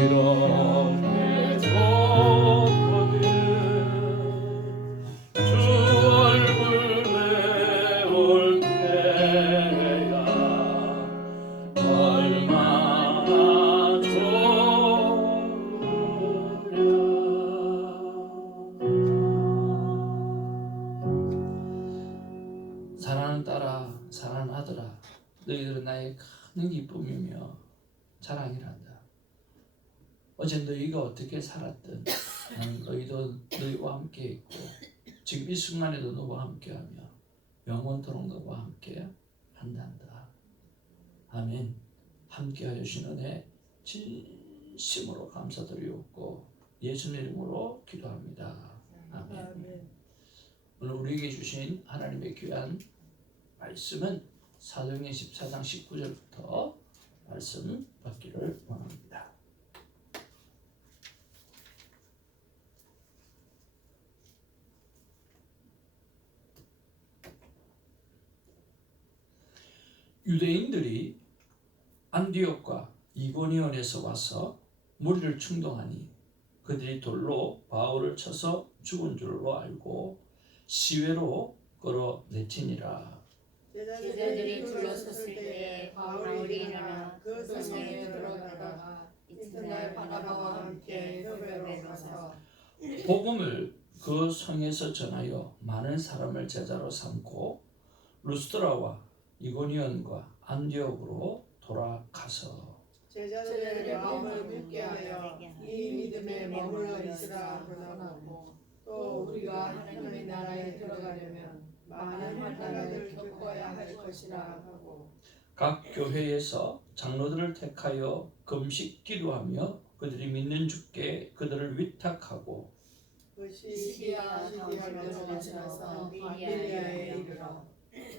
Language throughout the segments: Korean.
이렇게 좋거든 주 얼굴 내올 때야 얼마나 좋으랴. 사랑하는 딸아, 사랑하는 아들아, 너희들은 나의 큰 기쁨이며 자랑이란다. 어제 너희가 어떻게 살았든 나는 너희도 너희와 함께 있고 지금 이 순간에도 너와 함께하며 영원토록 너와 함께 한단다. 아멘. 함께하여 주신 은혜 진심으로 감사드리옵고 예수님 이름으로 기도합니다. 아멘. 오늘 우리에게 주신 하나님의 귀한 말씀은 사도행전 14장 19절부터 말씀 받기를 원합니다. 유대인들이 안디옥과 이고니온에서 와서 무리를 충동하니 그들이 돌로 바울을 쳐서 죽은 줄로 알고 시외로 끌어내치니라. 제자들이 둘러섰을 때에 바울이 일어나 그 성에 들어가다가 이튿날 바나바와 함께 혀배로 가서 복음을 그 성에서 전하여 많은 사람을 제자로 삼고 루스드라와 이고니온과 안디옥으로 돌아가서 제자들의 마음을 굳게 하여 이 믿음에 머물러 있으라 권하고 또 우리가 하나님의 나라에 들어가려면 많은 환난을 겪어야 할 것이라 하고 각 교회에서 장로들을 택하여 금식 기도하며 그들이 믿는 주께 그들을 위탁하고 시리아 시리아로 지나서 밤빌리아에 이르러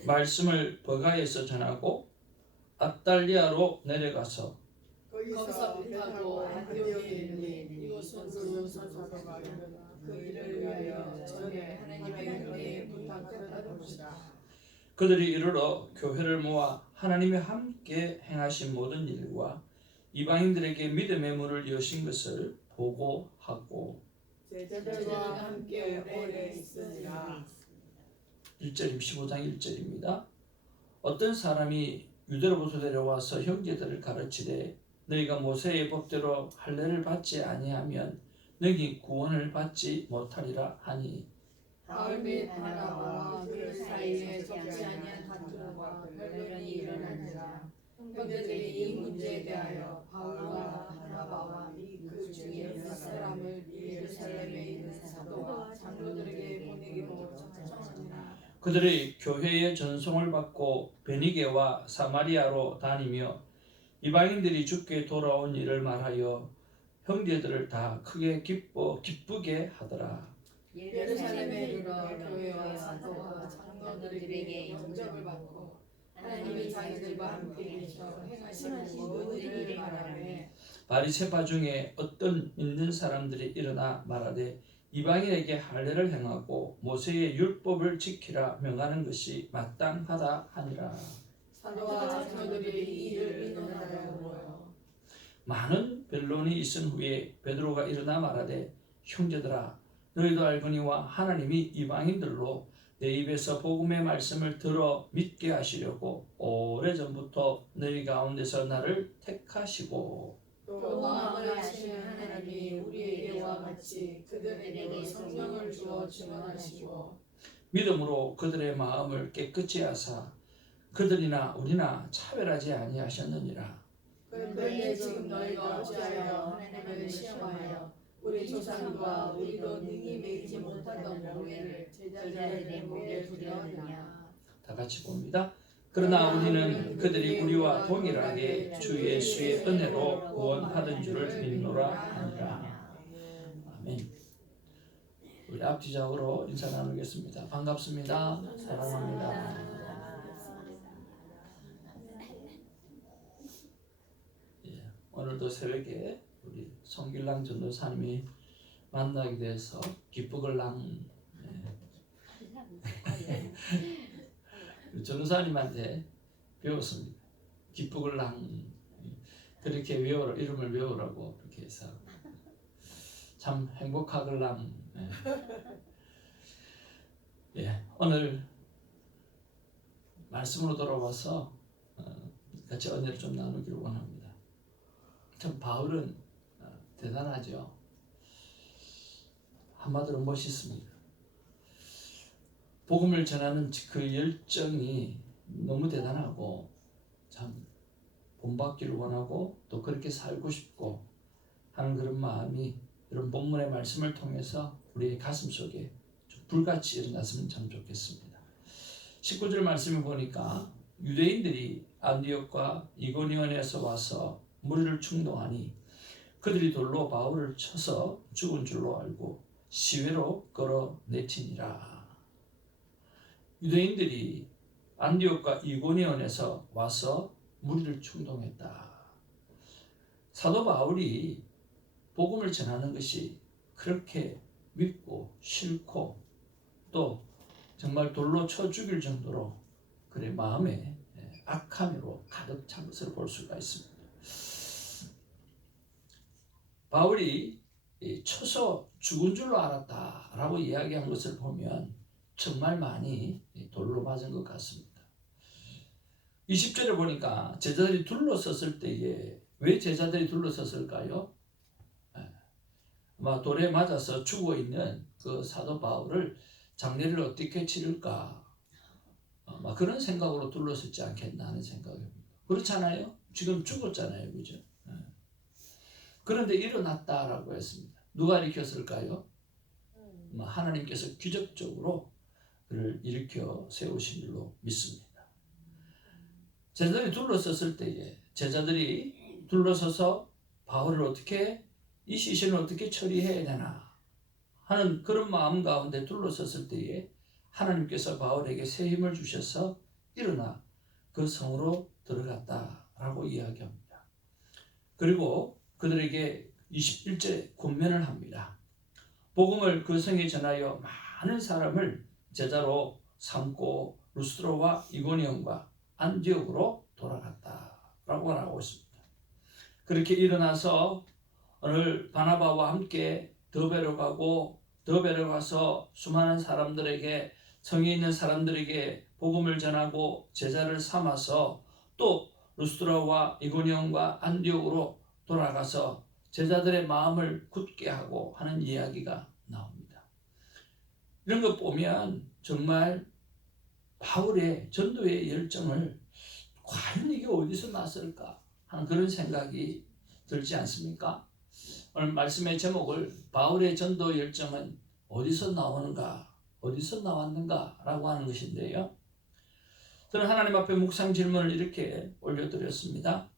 말씀을 버가에서 전하고 압달리아로 내려가서 거기서 배타고 안디옥에 이르니 이곳은 선서가 그 일을 위하여 전에 하나님의 은혜에 부탁했다는 것이다. 그들이 이르러 교회를 모아 하나님이 함께 행하신 모든 일과 이방인들에게 믿음의 문을 여신 것을 보고하고 제자들과 함께 오래 있으니라. 1절 15장 1절입니다. 어떤 사람이 유대로부터 내려와서 형제들을 가르치되 너희가 모세의 법대로 할례를 받지 아니하면 너희 구원을 받지 못하리라 하니 바울 및 바나바와 그 사이에 적지 아니한 다툼과 변론이 일어나니라. 형제들이 이 문제에 대하여 바울과 바나바와 그 중에 몇 사람을 예루살렘에 있는 사도와 장로들에게 보내기로 작정하니라. 그들이 교회의 전송을 받고 베니게와 사마리아로 다니며 이방인들이 주께 돌아온 일을 말하여 형제들을 다 크게 기쁘게 하더라. 예루살렘에 이르러 교회와 사도와 장로들에게 영접을 받고 하나님이 자기들과 함께 계셔 행하시는 모든 일을 말하며 바리새파 중에 어떤 믿는 사람들이 일어나 말하되 이방인에게 할례를 행하고 모세의 율법을 지키라 명하는 것이 마땅하다 하니라. 사도와 장로들이 이 일을 의논하여 모여 많은 변론이 있은 후에 베드로가 일어나 말하되 형제들아 너희도 알거니와 하나님이 이방인들로 내 입에서 복음의 말씀을 들어 믿게 하시려고 오래전부터 너희 가운데서 나를 택하시고 또 마음을 아시는 하나님이 우리에게와 같이 그들에게 성령을 주어 증언하시고 믿음으로 그들의 마음을 깨끗이 하사 그들이나 우리나 차별하지 아니하셨느니라. 그런데 지금 너희가 어찌하여 하나님을 시험하여 우리 조상과 우리도 능히 매이지 못하던 몽에를 제자들의 목에 두려웠느냐. 다 같이 봅니다. 그러나 우리는 그들이 우리와 동일하게 주 예수의 은혜로 구원받은 줄을 믿노라 하니라. 아멘. 우리 앞뒤적으로 인사 나누겠습니다. 반갑습니다. 사랑합니다. 예, 오늘도 새벽에 우리 성길랑 전도사님이 만나게 돼서 기쁘걸랑 전도사님한테 배웠습니다. 기쁘걸랑 그렇게 외우라, 이름을 외우라고 그렇게 해서 참 행복하걸랑. 예, 오늘 말씀으로 돌아와서 같이 은혜를 좀 나누기를 원합니다. 참 바울은 대단하죠. 한마디로 멋있습니다. 복음을 전하는 그 열정이 너무 대단하고 참 본받기를 원하고 또 그렇게 살고 싶고 하는 그런 마음이 이런 본문의 말씀을 통해서 우리의 가슴 속에 좀 불같이 일어났으면 참 좋겠습니다. 19절 말씀을 보니까 유대인들이 안디옥과 이고니온에서 와서 무리를 충동하니 그들이 돌로 바울을 쳐서 죽은 줄로 알고 시외로 끌어내치니라. 유대인들이 안디옥과 이고니온에서 와서 무리를 충동했다. 사도 바울이 복음을 전하는 것이 그렇게 밉고 싫고 또 정말 돌로 쳐 죽일 정도로 그의 마음에 악함으로 가득 찬 것을 볼 수가 있습니다. 바울이 쳐서 죽은 줄로 알았다라고 이야기한 것을 보면 정말 많이 돌로 맞은 것 같습니다. 20절에 보니까 제자들이 둘러섰을 때에 왜 제자들이 둘러섰을까요? 아마 돌에 맞아서 죽어있는 그 사도 바울을 장례를 어떻게 치를까 아마 그런 생각으로 둘러섰지 않겠나 하는 생각입니다. 그렇잖아요? 지금 죽었잖아요. 그죠? 그런데 일어났다라고 했습니다. 누가 일으켰을까요? 하나님께서 기적적으로 그를 일으켜 세우신 줄로 믿습니다. 제자들이 둘러섰을 때에 제자들이 둘러서서 바울을 어떻게 이 시신을 어떻게 처리해야 되나 하는 그런 마음 가운데 둘러섰을 때에 하나님께서 바울에게 새 힘을 주셔서 일어나 그 성으로 들어갔다라고 이야기합니다. 그리고 그들에게 21절 권면을 합니다. 복음을 그 성에 전하여 많은 사람을 제자로 삼고 루스드로와 이고니온과 안디옥으로 돌아갔다라고 말하고 있습니다. 그렇게 일어나서 오늘 바나바와 함께 더베로 가고 더베로 가서 수많은 사람들에게 성에 있는 사람들에게 복음을 전하고 제자를 삼아서 또 루스드라와 이고니온과 안디옥으로 돌아가서 제자들의 마음을 굳게 하고 하는 이야기가 나옵니다. 이런 것 보면 정말 바울의 전도의 열정을 과연 이게 어디서 났을까 하는 그런 생각이 들지 않습니까? 오늘 말씀의 제목을 바울의 전도 열정은 어디서 나오는가, 어디서 나왔는가 라고 하는 것인데요. 저는 하나님 앞에 묵상 질문을 이렇게 올려드렸습니다.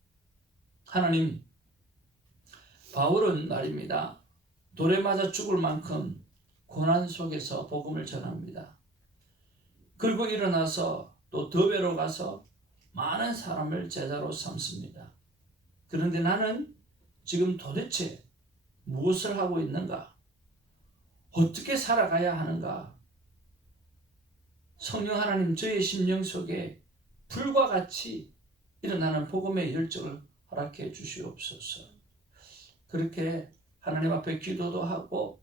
하나님, 바울은 말입니다. 돌에 맞아 죽을 만큼 고난 속에서 복음을 전합니다. 그리고 일어나서 또 더베로 가서 많은 사람을 제자로 삼습니다. 그런데 나는 지금 도대체 무엇을 하고 있는가? 어떻게 살아가야 하는가? 성령 하나님 저의 심령 속에 불과 같이 일어나는 복음의 열정을 허락해 주시옵소서. 그렇게 하나님 앞에 기도도 하고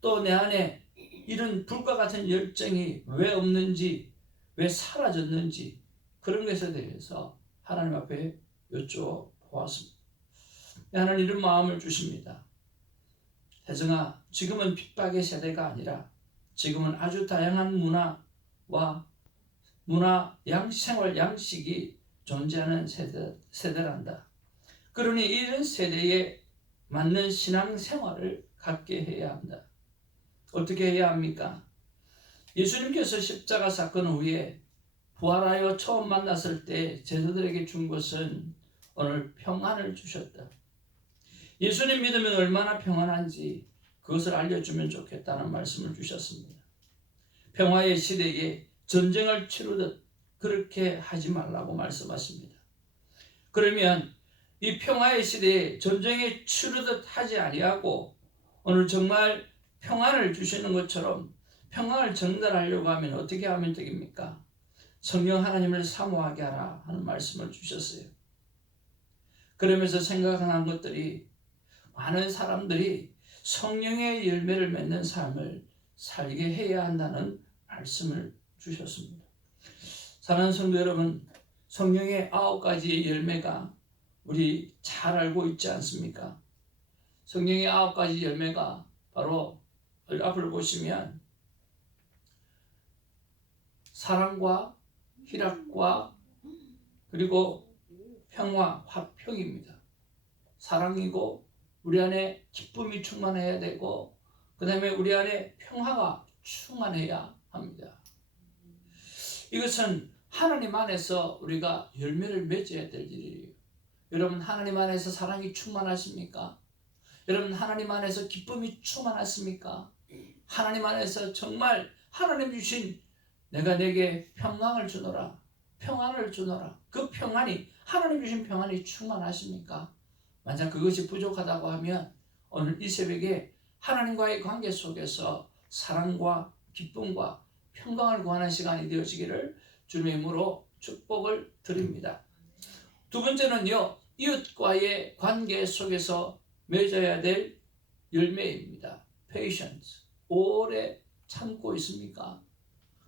또 내 안에 이런 불과 같은 열정이 왜 없는지, 왜 사라졌는지 그런 것에 대해서 하나님 앞에 여쭤보았습니다. 하나님 이런 마음을 주십니다. 혜정아, 지금은 핍박의 세대가 아니라 지금은 아주 다양한 생활 양식이 존재하는 세대란다. 그러니 이런 세대에 맞는 신앙생활을 갖게 해야 한다. 어떻게 해야 합니까? 예수님께서 십자가 사건 후에 부활하여 처음 만났을 때 제자들에게 준 것은 오늘 평안을 주셨다. 예수님 믿으면 얼마나 평안한지 그것을 알려주면 좋겠다는 말씀을 주셨습니다. 평화의 시대에 전쟁을 치르듯 그렇게 하지 말라고 말씀하십니다. 그러면 이 평화의 시대에 전쟁에 치르듯 하지 아니하고 오늘 정말 평안을 주시는 것처럼 평안을 전달하려고 하면 어떻게 하면 되겠습니까? 성령 하나님을 사모하게 하라 하는 말씀을 주셨어요. 그러면서 생각한 것들이 많은 사람들이 성령의 열매를 맺는 삶을 살게 해야 한다는 말씀을 주셨습니다. 사랑하는 성도 여러분, 성령의 9가지의 열매가 우리 잘 알고 있지 않습니까? 성령의 9가지 열매가 바로 앞을 보시면 사랑과 희락과 그리고 평화, 화평입니다. 사랑이고 우리 안에 기쁨이 충만해야 되고 그 다음에 우리 안에 평화가 충만해야 합니다. 이것은 하나님 안에서 우리가 열매를 맺어야 될 일이에요. 여러분, 하나님 안에서 사랑이 충만하십니까? 여러분, 하나님 안에서 기쁨이 충만하십니까? 하나님 안에서 정말 하나님 주신 내가 내게 평강을 주노라, 평안을 주노라, 그 평안이 하나님 주신 평안이 충만하십니까? 만약 그것이 부족하다고 하면 오늘 이 새벽에 하나님과의 관계 속에서 사랑과 기쁨과 평강을 구하는 시간이 되어지기를 주님의 이름으로 축복을 드립니다. 두 번째는요, 이웃과의 관계 속에서 맺어야 될 열매입니다. Patience. 오래 참고 있습니까?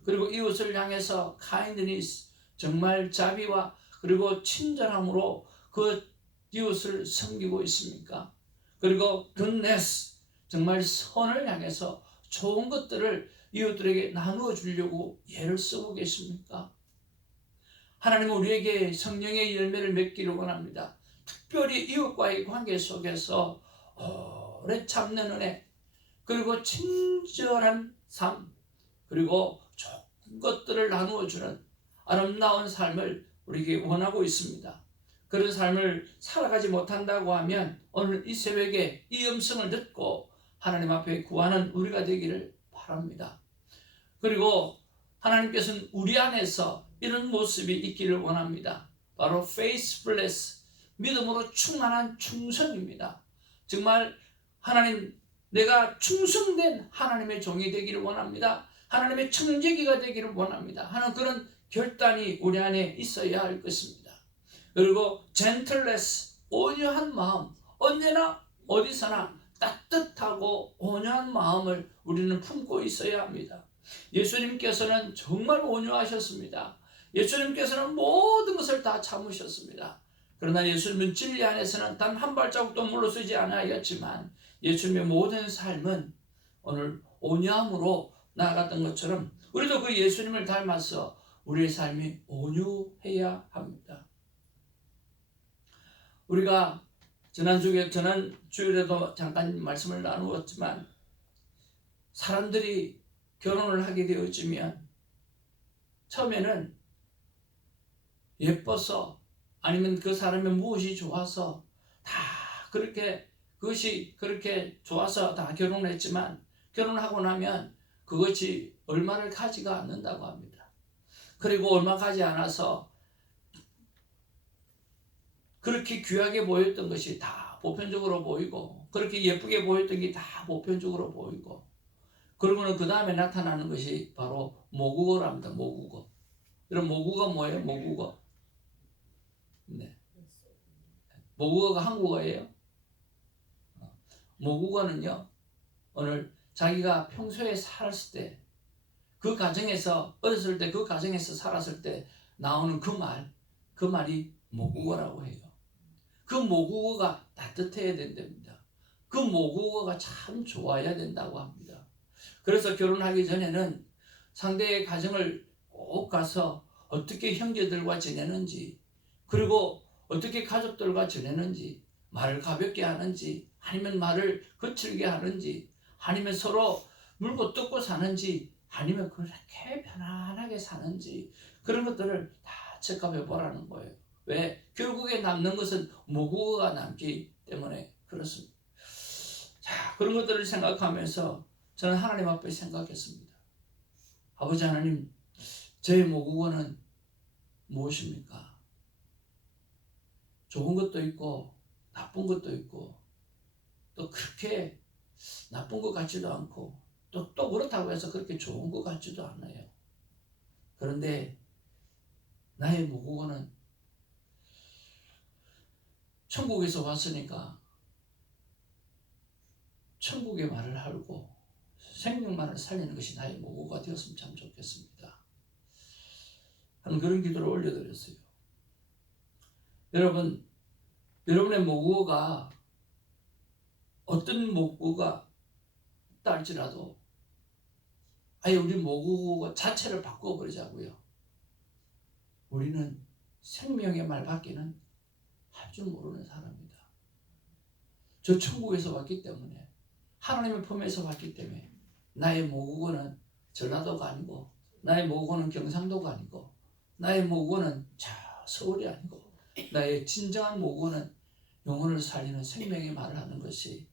그리고 이웃을 향해서 kindness, 정말 자비와 그리고 친절함으로 그 이웃을 섬기고 있습니까? 그리고 goodness, 정말 선을 향해서 좋은 것들을 이웃들에게 나누어 주려고 애를 쓰고 계십니까? 하나님은 우리에게 성령의 열매를 맺기를 원합니다. 특별히 이웃과의 관계 속에서 오래 참는 은혜, 그리고 친절한 삶, 그리고 좋은 것들을 나누어 주는 아름다운 삶을 우리에게 원하고 있습니다. 그런 삶을 살아가지 못한다고 하면 오늘 이 새벽에 이 음성을 듣고 하나님 앞에 구하는 우리가 되기를 바랍니다. 그리고 하나님께서는 우리 안에서 이런 모습이 있기를 원합니다. 바로 faithfulness, 믿음으로 충만한 충성입니다. 정말 하나님, 내가 충성된 하나님의 종이 되기를 원합니다. 하나님의 청지기가 되기를 원합니다 하는 그런 결단이 우리 안에 있어야 할 것입니다. 그리고 gentleness, 온유한 마음, 언제나 어디서나 따뜻하고 온유한 마음을 우리는 품고 있어야 합니다. 예수님께서는 정말 온유하셨습니다. 예수님께서는 모든 것을 다 참으셨습니다. 그러나 예수님은 진리 안에서는 단 한 발자국도 물러서지 않았지만 예수님의 모든 삶은 오늘 온유함으로 나아갔던 것처럼 우리도 그 예수님을 닮아서 우리의 삶이 온유해야 합니다. 우리가 지난 주일에도 잠깐 말씀을 나누었지만 사람들이 결혼을 하게 되어지면 처음에는 예뻐서 아니면 그 사람의 무엇이 좋아서 다 그것이 그렇게 좋아서 다 결혼했지만 결혼하고 나면 그것이 얼마를 가지가 않는다고 합니다. 그리고 얼마 가지 않아서 그렇게 귀하게 보였던 것이 다 보편적으로 보이고 그렇게 예쁘게 보였던 게 다 보편적으로 보이고 그러고는 그 다음에 나타나는 것이 바로 모국어랍니다. 모국어. 여러분, 모국어 뭐예요? 모국어. 네. 모국어가 한국어예요. 모국어는요, 오늘 자기가 평소에 살았을 때, 그 가정에서, 어렸을 때 그 가정에서 살았을 때 나오는 그 말이 모국어라고 해요. 그 모국어가 따뜻해야 된답니다. 그 모국어가 참 좋아야 된다고 합니다. 그래서 결혼하기 전에는 상대의 가정을 꼭 가서 어떻게 형제들과 지내는지, 그리고 어떻게 가족들과 지내는지, 말을 가볍게 하는지, 아니면 말을 거칠게 하는지, 아니면 서로 물고 뜯고 사는지, 아니면 그렇게 편안하게 사는지, 그런 것들을 다 체크해 보라는 거예요. 왜? 결국에 남는 것은 모국어가 남기 때문에 그렇습니다. 자, 그런 것들을 생각하면서 저는 하나님 앞에 생각했습니다. 아버지 하나님, 저의 모국어는 무엇입니까? 좋은 것도 있고 나쁜 것도 있고 또 그렇게 나쁜 것 같지도 않고 또 그렇다고 해서 그렇게 좋은 것 같지도 않아요. 그런데 나의 모국어는 천국에서 왔으니까 천국의 말을 알고 생명만을 살리는 것이 나의 모고가 되었으면 참 좋겠습니다. 하는 그런 기도를 올려드렸어요. 여러분, 여러분의 모고가 어떤 모고가 있다 할지라도 아예 우리 모고 자체를 바꿔버리자고요. 우리는 생명의 말밖에는 할 줄 모르는 사람입니다. 저 천국에서 왔기 때문에, 하나님의 품에서 왔기 때문에 나의 모국어는 전라도가 아니고, 나의 모국어는 경상도가 아니고, 나의 모국어는 저 서울이 아니고, 나의 진정한 모국어는 영혼을 살리는 생명의 말을 하는 것이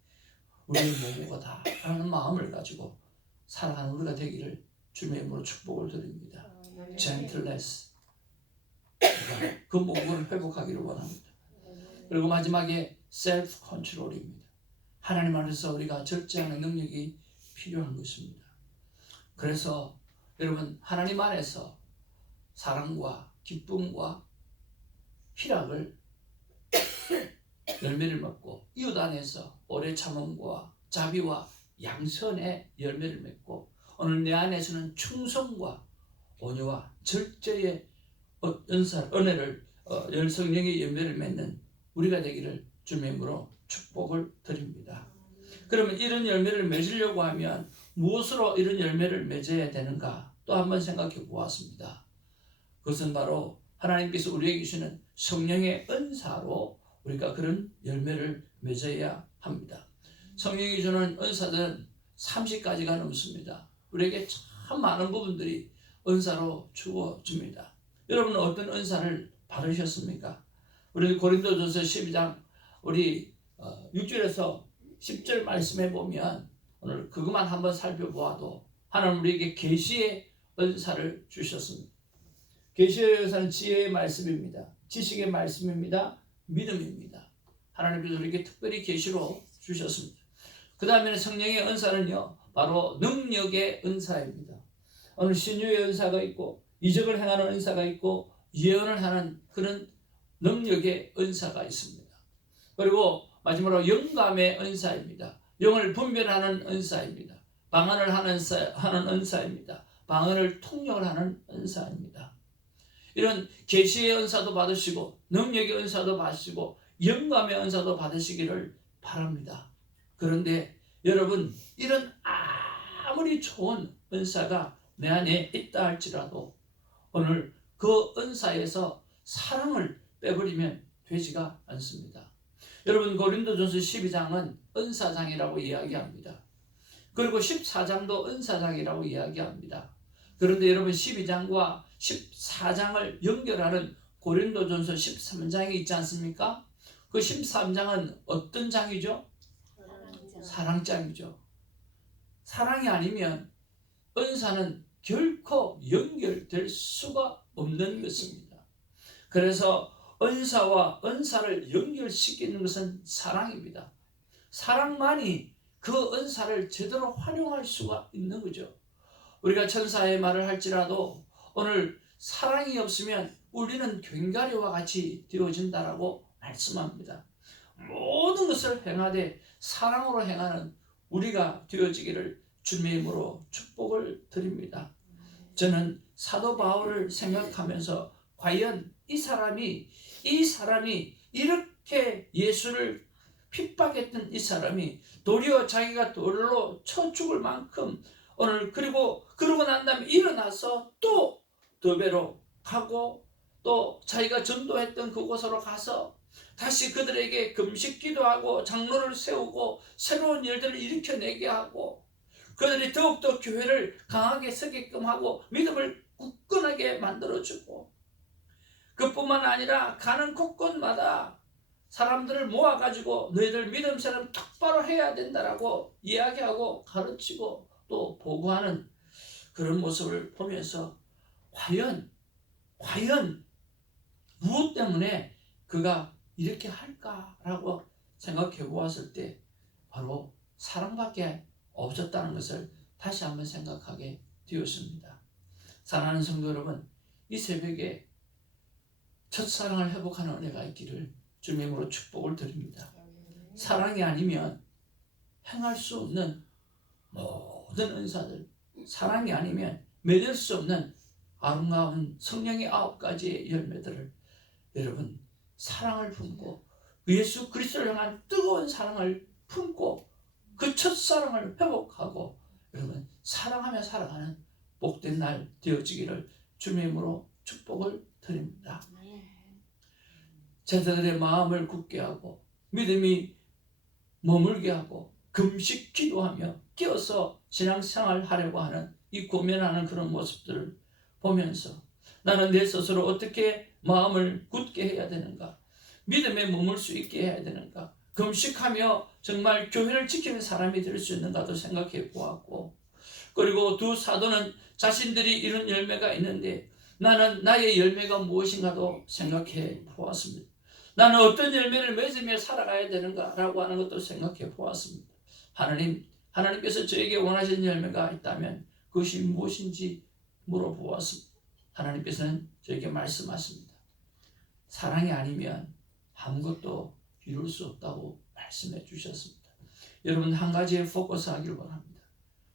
우리의 모국어다 라는 마음을 가지고 살아가는 우리가 되기를 주님의 이름으로 축복을 드립니다. Gentleness, 그 모국어를 회복하기를 원합니다. 그리고 마지막에 self-control입니다. 하나님 안에서 우리가 절제하는 능력이 필요한 것입니다. 그래서 여러분, 하나님 안에서 사랑과 기쁨과 희락을 열매를 맺고, 이웃 안에서 오래 참음과 자비와 양선의 열매를 맺고, 오늘 내 안에서는 충성과 온유와 절제의 은혜를 성령의 열매를 맺는 우리가 되기를 주님의 이름으로 축복을 드립니다. 그러면 이런 열매를 맺으려고 하면 무엇으로 이런 열매를 맺어야 되는가 또 한번 생각해 보았습니다. 그것은 바로 하나님께서 우리에게 주시는 성령의 은사로 우리가 그런 열매를 맺어야 합니다. 성령이 주는 은사들은 30가지가 넘습니다. 우리에게 참 많은 부분들이 은사로 주어집니다. 여러분은 어떤 은사를 받으셨습니까? 우리 고린도전서 12장 우리 6절에서 10절 말씀해 보면 오늘 그것만 한번 살펴보아도 하나님 우리에게 계시의 은사를 주셨습니다. 계시의 은사는 지혜의 말씀입니다. 지식의 말씀입니다. 믿음입니다. 하나님께서 우리에게 특별히 계시로 주셨습니다. 그 다음에는 성령의 은사는요, 바로 능력의 은사입니다. 오늘 신유의 은사가 있고, 이적을 행하는 은사가 있고, 예언을 하는 그런 능력의 은사가 있습니다. 그리고 마지막으로 영감의 은사입니다. 영을 분별하는 은사입니다. 방언을 하는 은사입니다. 방언을 통역을 하는 은사입니다. 이런 계시의 은사도 받으시고, 능력의 은사도 받으시고, 영감의 은사도 받으시기를 바랍니다. 그런데 여러분, 이런 아무리 좋은 은사가 내 안에 있다 할지라도 오늘 그 은사에서 사랑을 빼버리면 되지가 않습니다. 여러분, 고린도전서 12장은 은사장이라고 이야기합니다. 그리고 14장도 은사장이라고 이야기합니다. 그런데 여러분, 12장과 14장을 연결하는 고린도전서 13장이 있지 않습니까? 그 13장은 어떤 장이죠? 사랑장이죠. 사랑이 아니면 은사는 결코 연결될 수가 없는 것입니다. 그래서 은사와 은사를 연결시키는 것은 사랑입니다. 사랑만이 그 은사를 제대로 활용할 수가 있는 거죠. 우리가 천사의 말을 할지라도 오늘 사랑이 없으면 우리는 괭가리와 같이 되어진다라고 말씀합니다. 모든 것을 행하되 사랑으로 행하는 우리가 되어지기를 주님의 이름으로 축복을 드립니다. 저는 사도 바울을 생각하면서 과연 이 사람이 이렇게 예수를 핍박했던 이 사람이 도리어 자기가 돌로 쳐 죽을 만큼 오늘 그러고 난 다음에 일어나서 또 두 배로 가고 또 자기가 전도했던 그곳으로 가서 다시 그들에게 금식 기도하고 장로를 세우고 새로운 일들을 일으켜내게 하고 그들이 더욱더 교회를 강하게 서게끔 하고 믿음을 굳건하게 만들어주고 그뿐만 아니라 가는 곳곳마다 사람들을 모아가지고 너희들 믿음 생활 똑바로 해야 된다라고 이야기하고 가르치고 또 보고하는 그런 모습을 보면서 과연 무엇 때문에 그가 이렇게 할까라고 생각해 보았을 때 바로 사랑밖에 없었다는 것을 다시 한번 생각하게 되었습니다. 사랑하는 성도 여러분, 이 새벽에 첫사랑을 회복하는 은혜가 있기를 주님의 이름으로 축복을 드립니다. 사랑이 아니면 행할 수 없는 모든 은사들, 사랑이 아니면 맺을 수 없는 아름다운 성령의 9가지의 열매들을 여러분 사랑을 품고 예수 그리스도를 향한 뜨거운 사랑을 품고 그 첫사랑을 회복하고 여러분 사랑하며 살아가는 복된 날 되어지기를 주님의 이름으로 축복을 드립니다. 제자들의 마음을 굳게 하고 믿음이 머물게 하고 금식 기도하며 끼어서 신앙생활 하려고 하는 이 고민하는 그런 모습들을 보면서 나는 내 스스로 어떻게 마음을 굳게 해야 되는가, 믿음에 머물 수 있게 해야 되는가, 금식하며 정말 교회를 지키는 사람이 될 수 있는가도 생각해 보았고, 그리고 두 사도는 자신들이 이룬 열매가 있는데 나는 나의 열매가 무엇인가도 생각해 보았습니다. 나는 어떤 열매를 맺으며 살아가야 되는가라고 하는 것도 생각해 보았습니다. 하나님께서 저에게 원하시는 열매가 있다면 그것이 무엇인지 물어보았습니다. 하나님께서는 저에게 말씀하십니다. 사랑이 아니면 아무것도 이룰 수 없다고 말씀해 주셨습니다. 여러분 한 가지에 포커스하기를 바랍니다.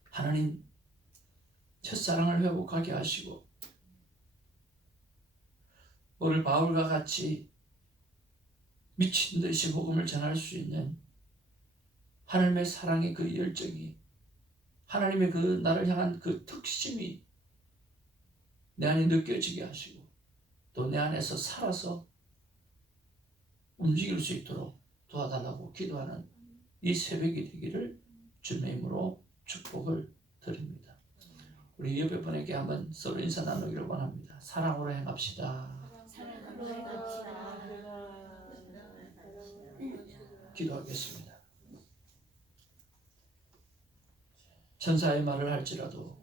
하나님 첫사랑을 회복하게 하시고 오늘 바울과 같이 미친 듯이 복음을 전할 수 있는 하나님의 사랑의 그 열정이, 하나님의 그 나를 향한 그 특심이 내 안에 느껴지게 하시고 또 내 안에서 살아서 움직일 수 있도록 도와달라고 기도하는 이 새벽이 되기를 주님의 이름으로 축복을 드립니다. 우리 옆에 분에게 한번 서로 인사 나누기를 원합니다. 사랑으로 행합시다. 기도하겠습니다. 천사의 말을 할지라도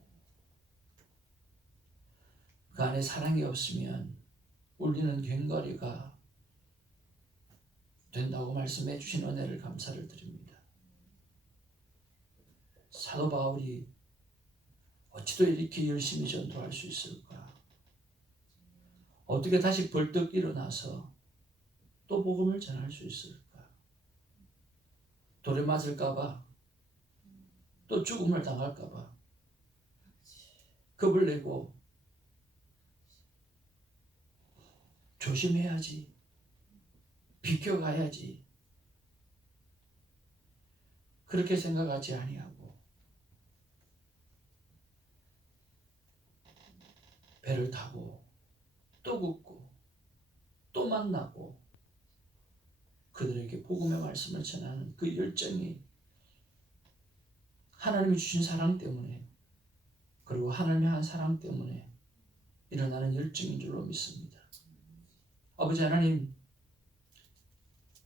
그 안에 사랑이 없으면 울리는 괭과리가 된다고 말씀해 주신 은혜를 감사를 드립니다. 사도 바울이 어찌도 이렇게 열심히 전도할 수 있을까? 어떻게 다시 벌떡 일어나서 또 복음을 전할 수 있을까? 돌에 맞을까봐, 또 죽음을 당할까봐 겁을 내고 조심해야지, 비켜가야지, 그렇게 생각하지 아니하고 배를 타고 또 굽고 또 만나고 그들에게 복음의 말씀을 전하는 그 열정이 하나님이 주신 사랑 때문에, 그리고 하나님의 한 사랑 때문에 일어나는 열정인 줄로 믿습니다. 아버지 하나님,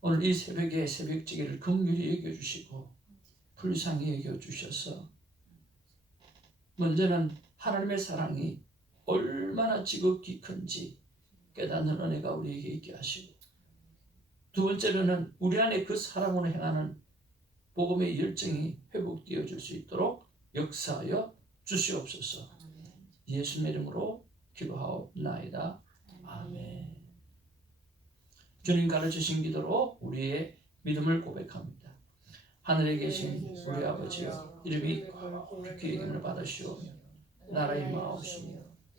오늘 이 새벽에 새벽지기를 긍휼히 여겨주시고 불쌍히 여겨주셔서 먼저는 하나님의 사랑이 얼마나 지극히 큰지 깨닫는 은혜가 우리에게 있게 하시고, 두 번째로는 우리 안에 그 사랑으로 행하는 복음의 열정이 회복되어질 수 있도록 역사하여 주시옵소서. 예수님의 이름으로 기도하옵나이다. 아멘. 주님 가르치신 기도로 우리의 믿음을 고백합니다. 하늘에 계신 우리 아버지여, 이름이 거룩히 여김을 받으시오며 나라의 마옵시며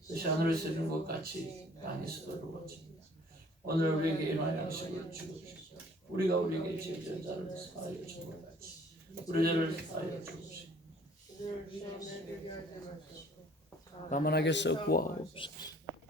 뜻이 하늘에서 이루는 것 같이 땅에서도 이루어집니다. 오늘 우리에게 일용할 양식을 주옵시고 우리가 우리에게 지은 자를 사하여 준 것 같이 우리 죄를 사하여 주옵시고 가만하게 썩 구하옵소서.